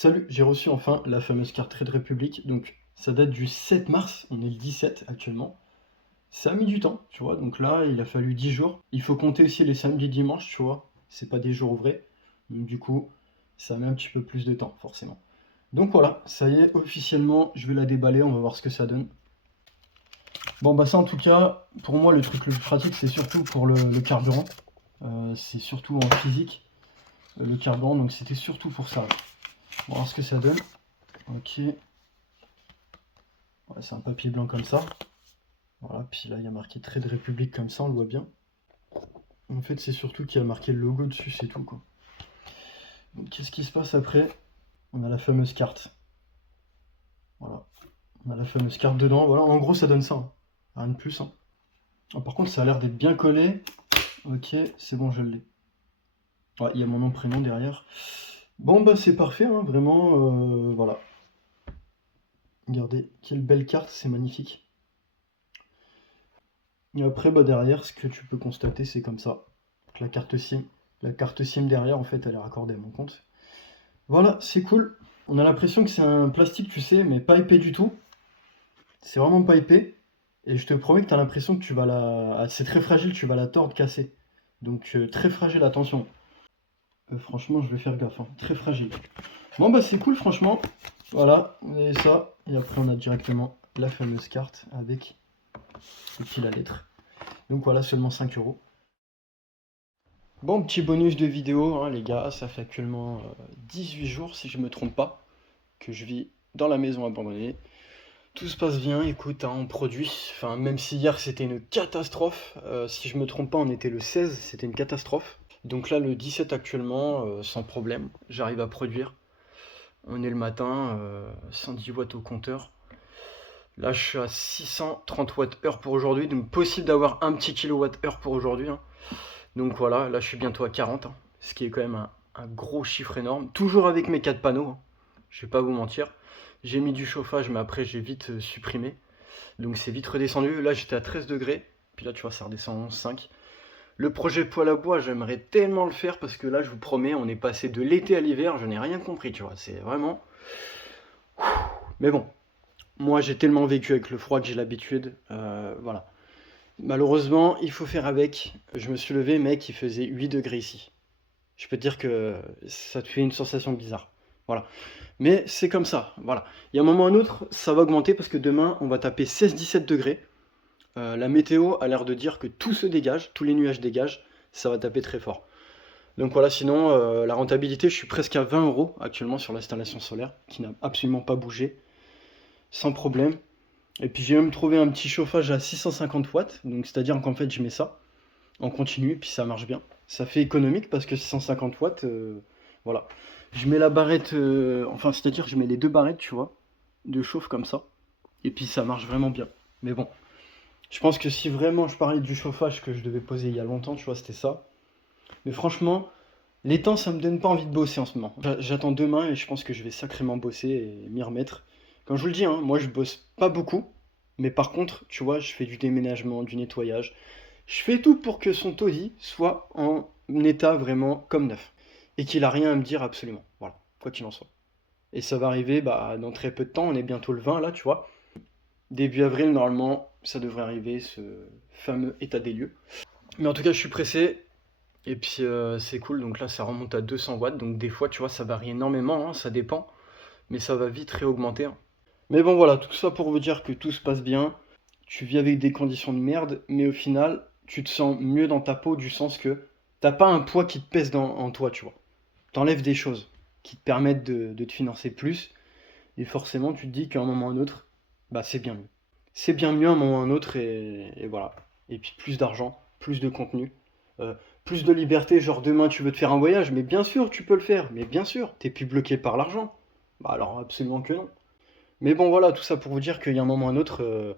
Salut, j'ai reçu enfin la fameuse carte Trade Republic. Donc, ça date du 7 mars, on est le 17 actuellement. Ça a mis du temps, tu vois. Donc là, il a fallu 10 jours. Il faut compter aussi les samedis et dimanches, tu vois. C'est pas des jours ouvrés. Donc, du coup, ça met un petit peu plus de temps, forcément. Donc voilà, ça y est, officiellement, je vais la déballer. On va voir ce que ça donne. Bon, bah, ça, en tout cas, pour moi, le truc le plus pratique, c'est surtout pour le carburant. C'est surtout en physique, le carburant. Donc, c'était surtout pour ça. On va voir ce que ça donne. Ok. Ouais, c'est un papier blanc comme ça. Voilà, puis là, il y a marqué Trade Republic comme ça, on le voit bien. En fait, c'est surtout qu'il y a marqué le logo dessus, c'est tout, quoi. Donc, qu'est-ce qui se passe après? On a la fameuse carte. Voilà. On a la fameuse carte dedans. Voilà, en gros, ça donne ça, hein. Rien de plus, hein. Ah, par contre, ça a l'air d'être bien collé. Ok, c'est bon, je l'ai. Ouais, il y a mon nom, prénom derrière. Bon, bah, c'est parfait, hein, vraiment, voilà. Regardez, quelle belle carte, c'est magnifique. Et après, bah, derrière, ce que tu peux constater, c'est comme ça. Donc, la carte SIM. La carte SIM derrière, en fait, elle est raccordée à mon compte. Voilà, c'est cool. On a l'impression que c'est un plastique, tu sais, mais pas épais du tout. C'est vraiment pas épais. Et je te promets que tu as l'impression que tu vas la... Ah, c'est très fragile, tu vas la tordre, casser. Donc très fragile, attention. Franchement, je vais faire gaffe, hein. Très fragile. Bon, bah c'est cool, franchement. Voilà, et ça. Et après, on a directement la fameuse carte avec... Et puis la lettre. Donc voilà, seulement 5 euros. Bon, petit bonus de vidéo, hein, les gars. Ça fait actuellement 18 jours, si je me trompe pas, que je vis dans la maison abandonnée. Tout se passe bien, écoute, hein, on produit. Enfin, même si hier c'était une catastrophe, si je me trompe pas, on était le 16, c'était une catastrophe. Donc là, le 17 actuellement, sans problème, j'arrive à produire. On est le matin, 110 watts au compteur. Là, je suis à 630 Wh pour aujourd'hui, donc possible d'avoir un petit kWh pour aujourd'hui, hein. Donc voilà, là je suis bientôt à 40, hein, ce qui est quand même un gros chiffre énorme. Toujours avec mes 4 panneaux, hein, je vais pas vous mentir. J'ai mis du chauffage, mais après j'ai vite supprimé. Donc c'est vite redescendu. Là j'étais à 13 degrés, puis là tu vois ça redescend à 11,5. Le projet poêle à bois, j'aimerais tellement le faire parce que là je vous promets, on est passé de l'été à l'hiver, je n'ai rien compris, tu vois. C'est vraiment. Mais bon, moi j'ai tellement vécu avec le froid que j'ai l'habitude. Voilà. Malheureusement, il faut faire avec. Je me suis levé, mec, il faisait 8 degrés ici. Je peux te dire que ça te fait une sensation bizarre. Voilà. Mais c'est comme ça. Voilà. Il y a un moment ou un autre, ça va augmenter parce que demain, on va taper 16-17 degrés. La météo a l'air de dire que tout se dégage, tous les nuages dégagent. Ça va taper très fort. Donc voilà, sinon, la rentabilité, je suis presque à 20 euros actuellement sur l'installation solaire, qui n'a absolument pas bougé, sans problème. Et puis j'ai même trouvé un petit chauffage à 650 watts, donc c'est-à-dire qu'en fait, je mets ça en continu, puis ça marche bien. Ça fait économique parce que 650 watts, voilà. Je mets la barrette, enfin c'est-à-dire je mets les deux barrettes, tu vois, de chauffe comme ça, et puis ça marche vraiment bien. Mais bon, je pense que si vraiment je parlais du chauffage que je devais poser il y a longtemps, tu vois, c'était ça. Mais franchement, les temps, ça me donne pas envie de bosser en ce moment. J'attends demain et je pense que je vais sacrément bosser et m'y remettre. Comme je vous le dis, hein, moi je bosse pas beaucoup, mais par contre, tu vois, je fais du déménagement, du nettoyage. Je fais tout pour que son taudis soit en état vraiment comme neuf. Et qu'il a rien à me dire absolument. Voilà, quoi qu'il en soit. Et ça va arriver bah, dans très peu de temps, on est bientôt le 20 là, tu vois. Début avril, normalement, ça devrait arriver, ce fameux état des lieux. Mais en tout cas, je suis pressé. Et puis c'est cool, donc là ça remonte à 200 watts. Donc des fois, tu vois, ça varie énormément, hein, ça dépend. Mais ça va vite réaugmenter, hein. Mais bon, voilà, tout ça pour vous dire que tout se passe bien. Tu vis avec des conditions de merde, mais au final, tu te sens mieux dans ta peau du sens que t'as pas un poids qui te pèse en toi, tu vois. T'enlèves des choses qui te permettent de te financer plus, et forcément, tu te dis qu'à un moment ou un autre, bah c'est bien mieux. C'est bien mieux à un moment ou un autre, et voilà. Et puis plus d'argent, plus de contenu, euh, plus de liberté, genre demain tu veux te faire un voyage, mais bien sûr tu peux le faire, mais bien sûr, t'es plus bloqué par l'argent. Bah alors absolument que non. Mais bon voilà, tout ça pour vous dire qu'il y a un moment ou un autre,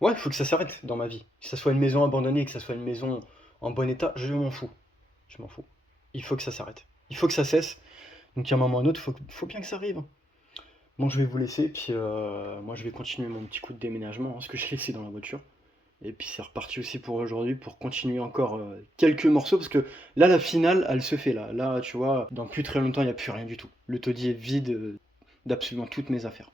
ouais, il faut que ça s'arrête dans ma vie. Que ça soit une maison abandonnée, que ça soit une maison en bon état, je m'en fous. Je m'en fous. Il faut que ça s'arrête. Il faut que ça cesse. Donc il y a un moment ou un autre, faut bien que ça arrive. Bon, je vais vous laisser, puis moi je vais continuer mon petit coup de déménagement, hein, ce que j'ai laissé dans la voiture. Et puis c'est reparti aussi pour aujourd'hui, pour continuer encore quelques morceaux, parce que là, la finale, elle se fait là. Là, tu vois, dans plus très longtemps, il n'y a plus rien du tout. Le taudis est vide d'absolument toutes mes affaires.